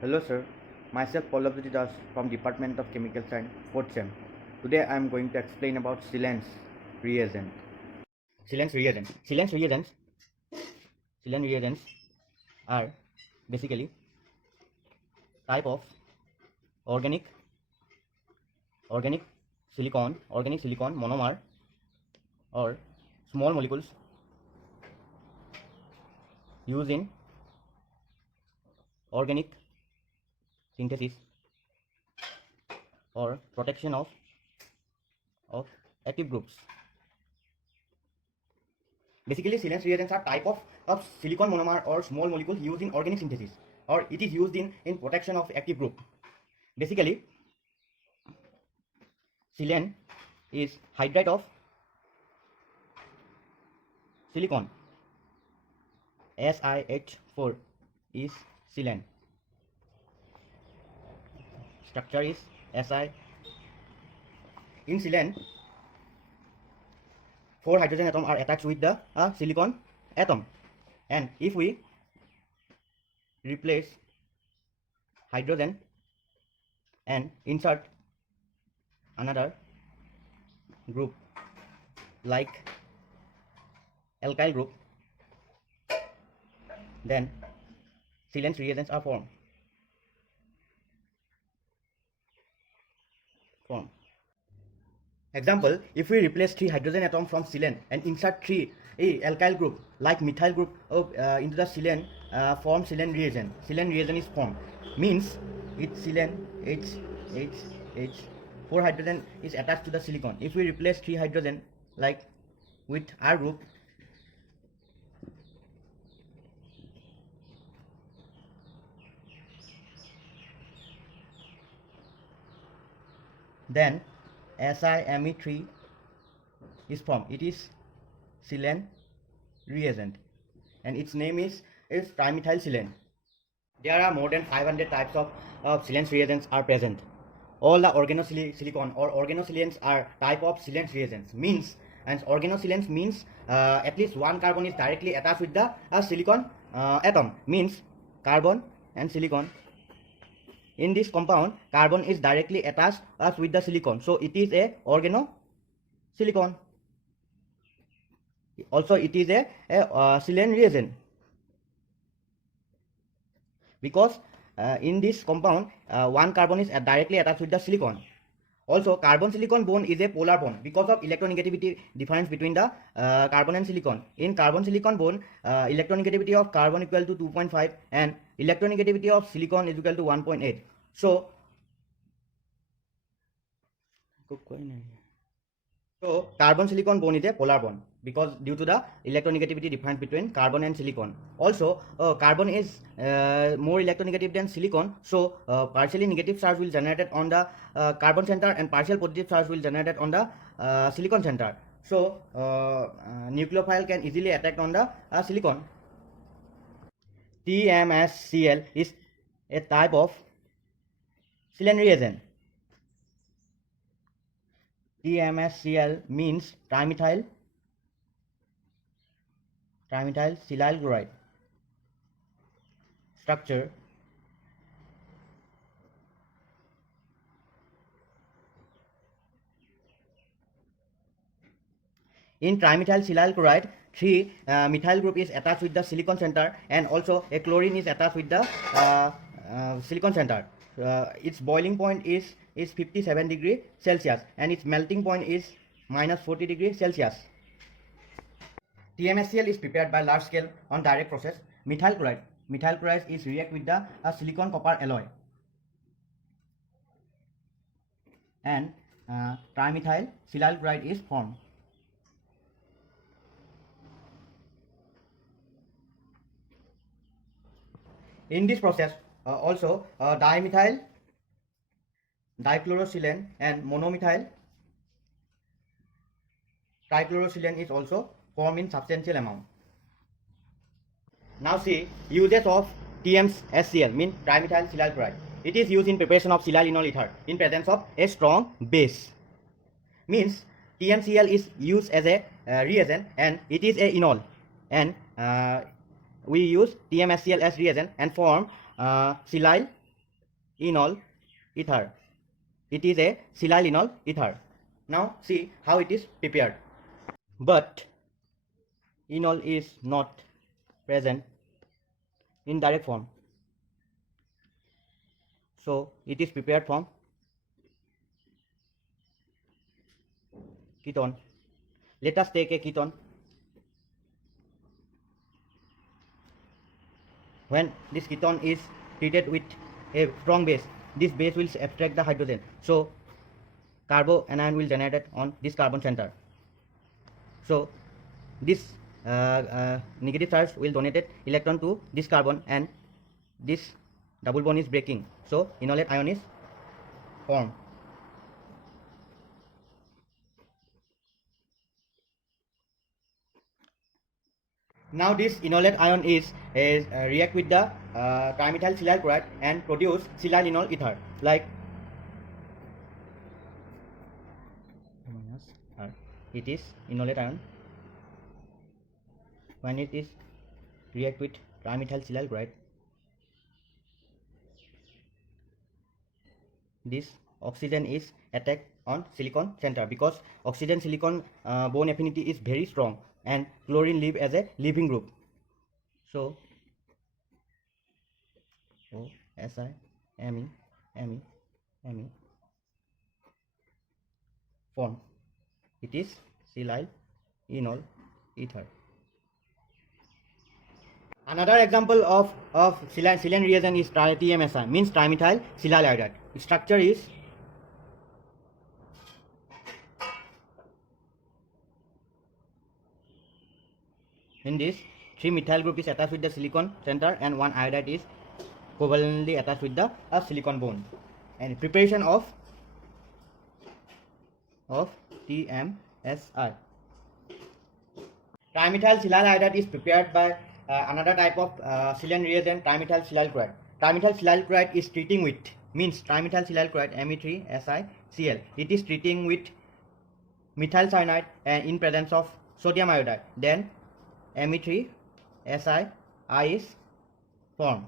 Hello sir, myself Pallav Das from Department of Chemical Science, 4th SEM. Today I am going to explain about sealants reagent. Sealant reagents are basically type of organic silicon monomer or small molecules used in organic synthesis or protection of active groups. Basically, sealant reagents are type of silicon monomer or small molecule used in organic synthesis, or it is used in protection of active group. Basically, sealant is hydride of silicon. SiH4 is sealant. Structure is Si. In sealant, 4 hydrogen atoms are attached with the silicon atom, and if we replace hydrogen and insert another group like alkyl group, then sealant reagents are formed. Example, if we replace 3 hydrogen atoms from sealant and insert 3 alkyl group like methyl group into the sealant, form sealant reagent. Sealant reagent is formed. Means it's sealant H 4 hydrogen is attached to the silicon. If we replace 3 hydrogen like with R group, then SiMe3 is formed. It is sealant reagent and its name is trimethyl sealant. There are more than 500 types of sealant reagents are present. All the organosilicon or organosealants are type of sealant reagents. Means, and organosealants means at least one carbon is directly attached with the silicon atom. Means carbon and silicon. In this compound, carbon is directly attached with the silicon, so it is a organosilicon. Also, it is a sealant reagent because in this compound, one carbon is directly attached with the silicon. Also, carbon-silicon bond is a polar bond because of electronegativity difference between the carbon and silicon. In carbon-silicon bond, electronegativity of carbon equal to 2.5 and electronegativity of silicon is equal to 1.8. So carbon-silicon bond is a polar bond because due to the electronegativity difference between carbon and silicon. Also, carbon is more electronegative than silicon, so partially negative charge will generated on the carbon center and partial positive charge will generated on the silicon center. So nucleophile can easily attack on the silicon. TMSCl is a type of sealant reagent. TMSCl means trimethyl silyl chloride. Structure: in trimethyl silyl chloride, 3 methyl group is attached with the silicon center and also a chlorine is attached with the silicon center. Its boiling point is 57 degrees Celsius and its melting point is minus 40 degrees Celsius. TMSCl is prepared by large scale on direct process. Methyl chloride is react with the silicon copper alloy and trimethyl silyl chloride is formed. In this process, also dimethyl dichlorosilane and monomethyl trichlorosilane is also formed in substantial amount. Now see uses of TMSCl means trimethyl silyl chloride. It is used in preparation of silyl enol ether in presence of a strong base. Means TMCl is used as a reagent and it is a enol, and we use TMSCl as reagent and form silyl enol ether. It is a silyl enol ether. Now see how it is prepared. But enol is not present in direct form. So it is prepared from ketone. Let us take a ketone. When this ketone is treated with a strong base, this base will abstract the hydrogen. So carboanion will generate on this carbon center. So this negative charge will donate electron to this carbon, and this double bond is breaking. So enolate ion is formed. Now this enolate ion is react with the trimethyl silyl chloride and produce silyl enol ether, like it is enolate ion. When it is react with trimethyl silyl chloride, this oxygen is attacked on silicon center, because oxygen silicon bond affinity is very strong and chlorine live as a leaving group. So OSI Me form. It is silyl enol ether. Another example of silyl reagent is TMSI, means trimethyl silyl iodide. Its structure is in this 3-methyl group is attached with the silicon center and 1 iodide is covalently attached with the silicon bond. And preparation of TMSI. Trimethyl silyl iodide is prepared by another type of silyl reagent, trimethyl silyl chloride. Trimethyl silyl chloride is treating with, means trimethyl silyl chloride Me3SiCl. It is treating with methyl cyanide and in presence of sodium iodide. Then Me3Si is formed.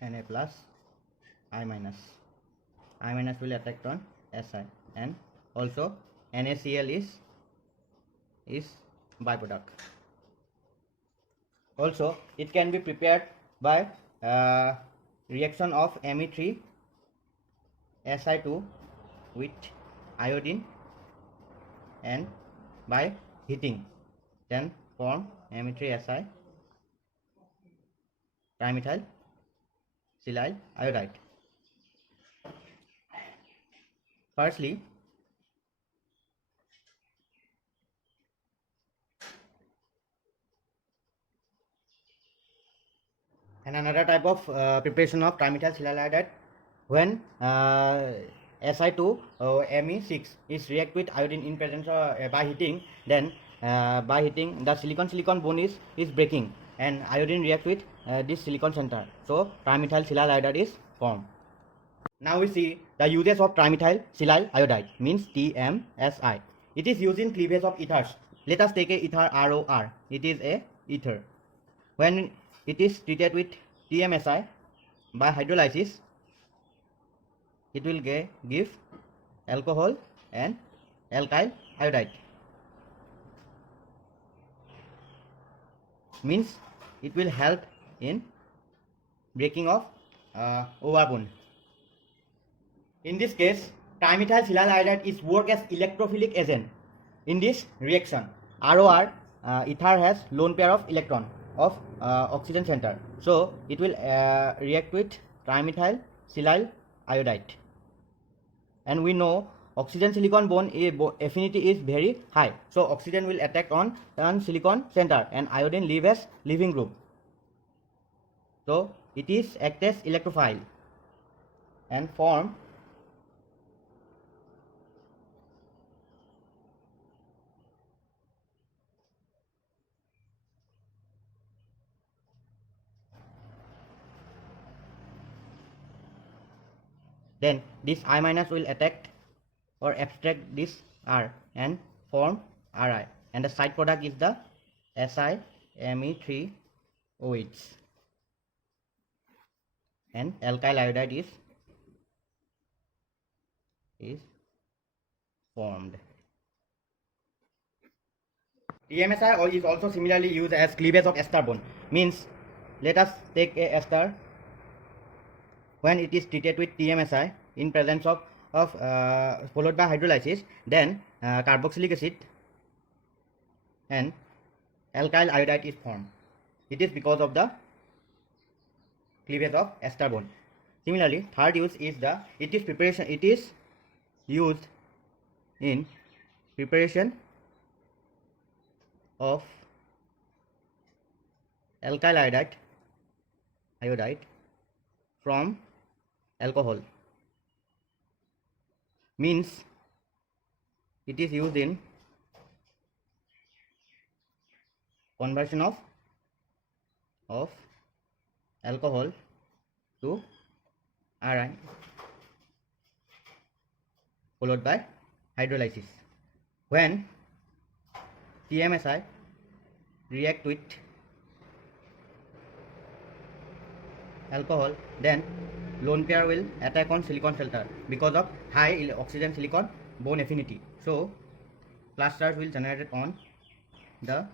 Na plus I minus. I minus will attack on Si, and also NaCl is byproduct. Also it can be prepared by reaction of Me3Si2 with iodine and by heating, then form Me3Si trimethyl silyl iodide. Firstly, and another type of preparation of trimethyl silyl iodide, when Si2 Me6 is react with iodine in presence by heating, then by heating the silicon bond is breaking and iodine react with this silicon center. So trimethyl silyl iodide is formed. Now we see the uses of trimethyl silyl iodide, means TMSI. It is used in cleavage of ethers. Let us take a ether ROR. It is a ether. When it is treated with TMSI by hydrolysis, it will give alcohol and alkyl iodide. Means it will help in breaking of over bond. In this case, trimethyl silyl iodide is work as electrophilic agent. In this reaction, ROR ether has lone pair of electron of oxygen center, so it will react with trimethyl silyl iodide. And we know oxygen silicon bond affinity is very high, so oxygen will attack on silicon center and iodine leave as leaving group. So it is act as electrophile and form then this I minus will attack or abstract this R and form Ri, and the side product is the Si Me3 OH, and alkyl iodide is formed. TMSI is also similarly used as cleavage of ester bond. Means, let us take a ester. When it is treated with TMSI in presence of followed by hydrolysis, then carboxylic acid and alkyl iodide is formed. It is because of the cleavage of ester bond. Similarly, third use is it is used in preparation of alkyl iodide from alcohol. Means, it is used in conversion of alcohol to iron followed by hydrolysis. When TMSI react with alcohol, then lone pair will attack on silicon filter because of high oxygen silicon bond affinity. So plus charge will generate on the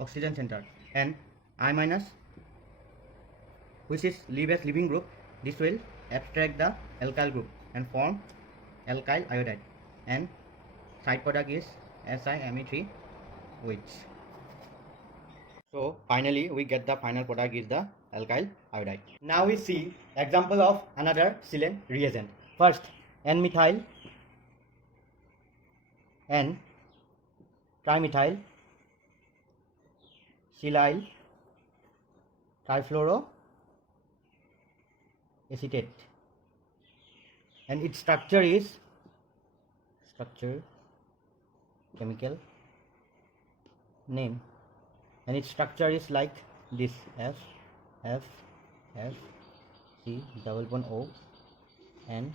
oxygen center, and I minus, which is leaving group, this will abstract the alkyl group and form alkyl iodide, and side product is SiMe3OH. So finally we get the final product is the alkyl iodide. Now we see example of another silane reagent. First, N-methyl and trimethyl silyl trifluoroacetate, and its chemical name, and its structure is like this: F C double bond O and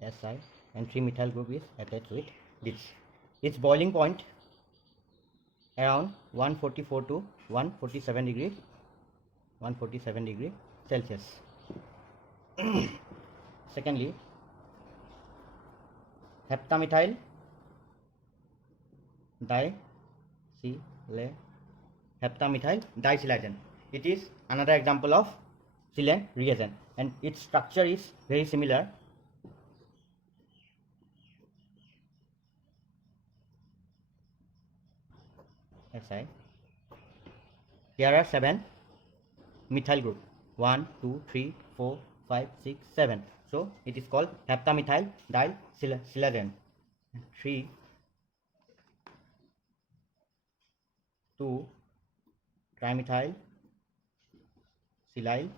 Si, and 3-methyl group is attached with this. Its boiling point around 144 to 147 degree Celsius. Secondly, heptamethyl disilagen. It is another example of silane reagent, and its structure is very similar. Si. Here are 7 methyl group: 1, 2, 3, 4, 5, 6, 7. So it is called heptamethyl disilagen. 3, 2, trimethyl silyl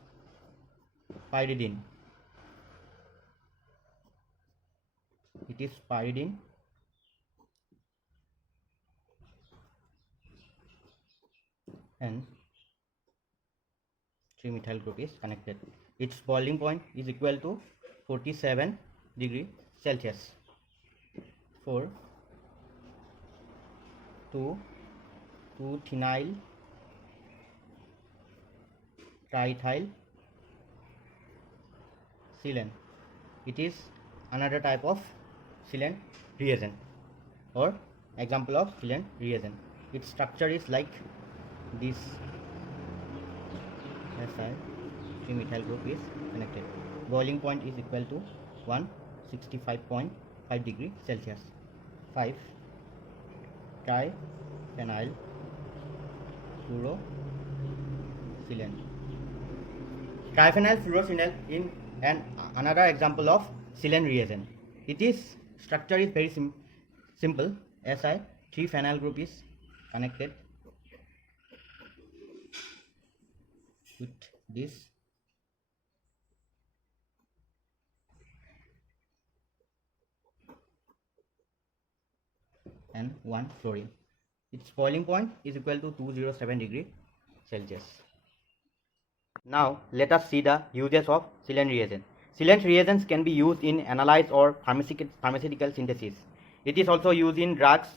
pyridine. It is pyridine, and 3-methyl group is connected. Its boiling point is equal to 47 degree Celsius. 4, 2-phenyl triethyl silane. It is another type of silane reagent or example of silane reagent. Its structure is like this: Si, 3-methyl group is connected. Boiling point is equal to 165.5 degree Celsius. 5, triphenyl fluorosilane. Triphenyl fluorosilane in another example of silane reagent. Its structure is very simple. Si, 3-phenyl group is connected with this, and 1 fluorine. Its boiling point is equal to 207 degree Celsius. Now let us see the uses of silane reagent. Silane reagents can be used in analyze or pharmaceutical synthesis. It is also used in drugs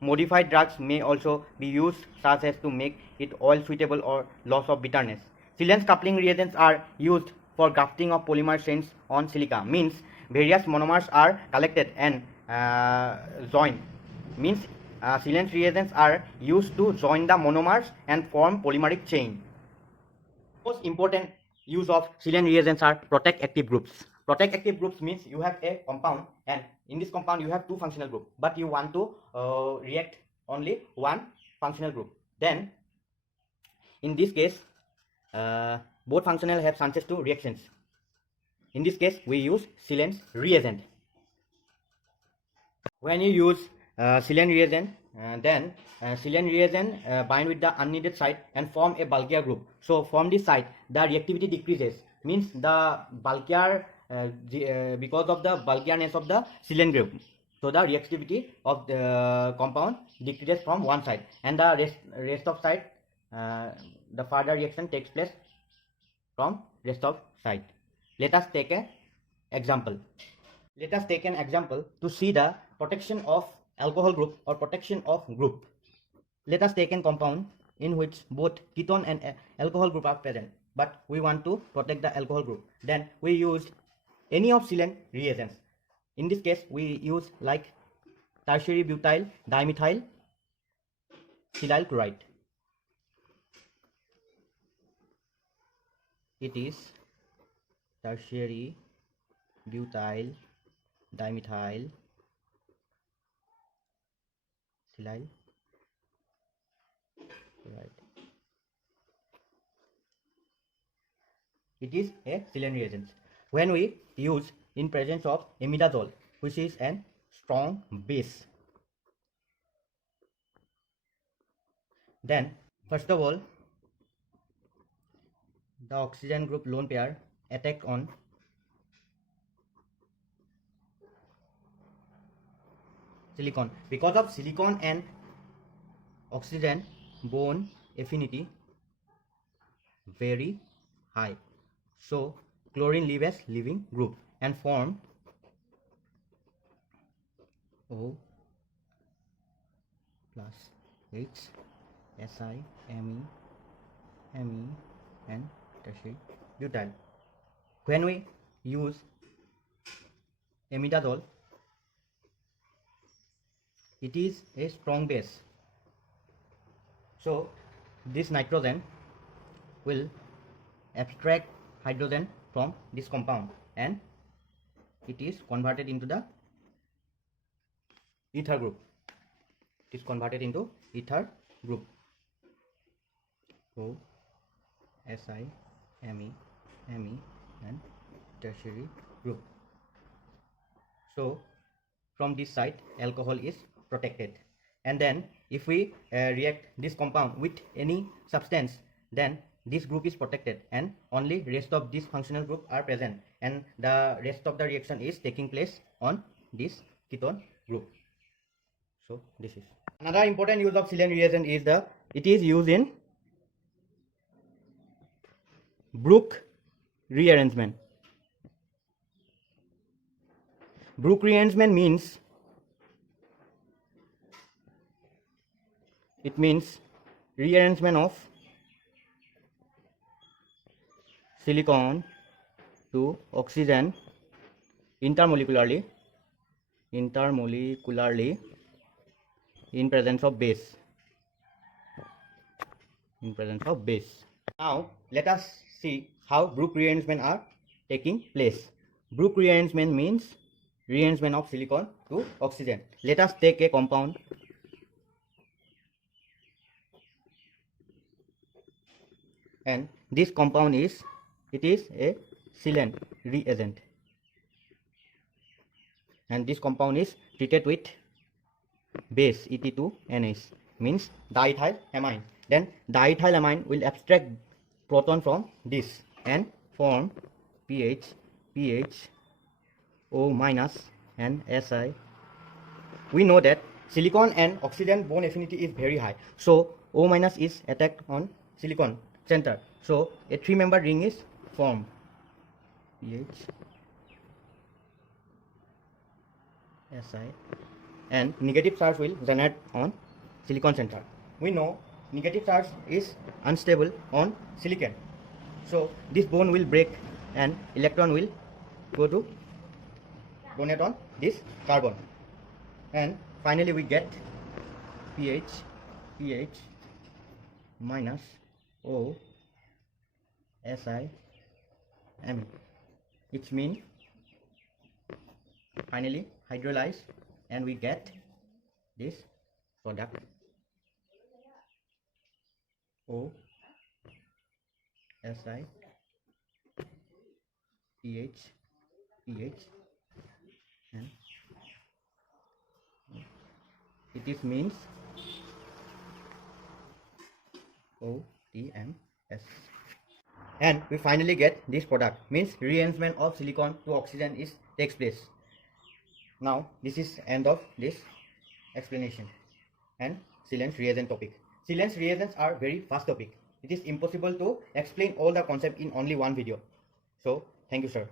Modified drugs may also be used such as to make it oil suitable or loss of bitterness. Silane coupling reagents are used for grafting of polymer chains on silica. Means various monomers are collected and joined. Means silane reagents are used to join the monomers and form polymeric chain. Most important use of silane reagents are protect active groups. Protect active groups means you have a compound and in this compound you have two functional groups, but you want to react only one functional group. Then in this case both functional have chances to reactions. In this case we use silane reagent. When you use silane reagent, then silane reagent bind with the unneeded site and form a bulkier group. So from this site the reactivity decreases, means the bulkier because of the bulkierness of the silane group. So the reactivity of the compound decreases from one side, and the rest of side the further reaction takes place from rest of side. Let us take an example. Let us take an example to see the protection of alcohol group or protection of group. Let us take a compound in which both ketone and alcohol group are present, but we want to protect the alcohol group. Then we use any of silane reagents. In this case we use like tertiary butyl dimethyl silyl chloride. It is tertiary butyl dimethyl silyl chloride. It is a silane reagent. When we use in presence of imidazole, which is an strong base, then first of all the oxygen group lone pair attack on silicon. Because of silicon and oxygen bond affinity very high, so chlorine leave as leaving group and form O plus H Si Me and tertiary butyl. When we use imidazole, it is a strong base, so this nitrogen will abstract hydrogen from this compound and it is converted into the ether group. It is converted into ether group. O Si Me and tertiary group. So from this side alcohol is protected, and then if we react this compound with any substance, then this group is protected and only rest of this functional group are present, and the rest of the reaction is taking place on this ketone group. So this is another important use of silane reagent is it is used in Brook rearrangement. Brook rearrangement means rearrangement of silicon to oxygen intermolecularly in presence of base. Now let us see how Brook rearrangement are taking place. Brook rearrangement means rearrangement of silicon to oxygen. Let us take a compound and this compound is a silane reagent, and this compound is treated with base Et2NH, means diethylamine. Then diethylamine will abstract proton from this and form O minus and Si. We know that silicon and oxygen bond affinity is very high, so O minus is attacked on silicon center, so a 3-membered ring is formed. Si and negative charge will generate on silicon center. We know negative charge is unstable on silicon, so this bond will break and electron will go to donate on this carbon, and finally we get pH minus O Si Me, which means finally hydrolyze and we get this product O Si pH and it is means OTMS, and we finally get this product, means rearrangement of silicon to oxygen is takes place. Now this is end of this explanation and Sillens reagent topic. Sillens reagents are very fast topic. It is impossible to explain all the concept in only one video. So thank you, sir.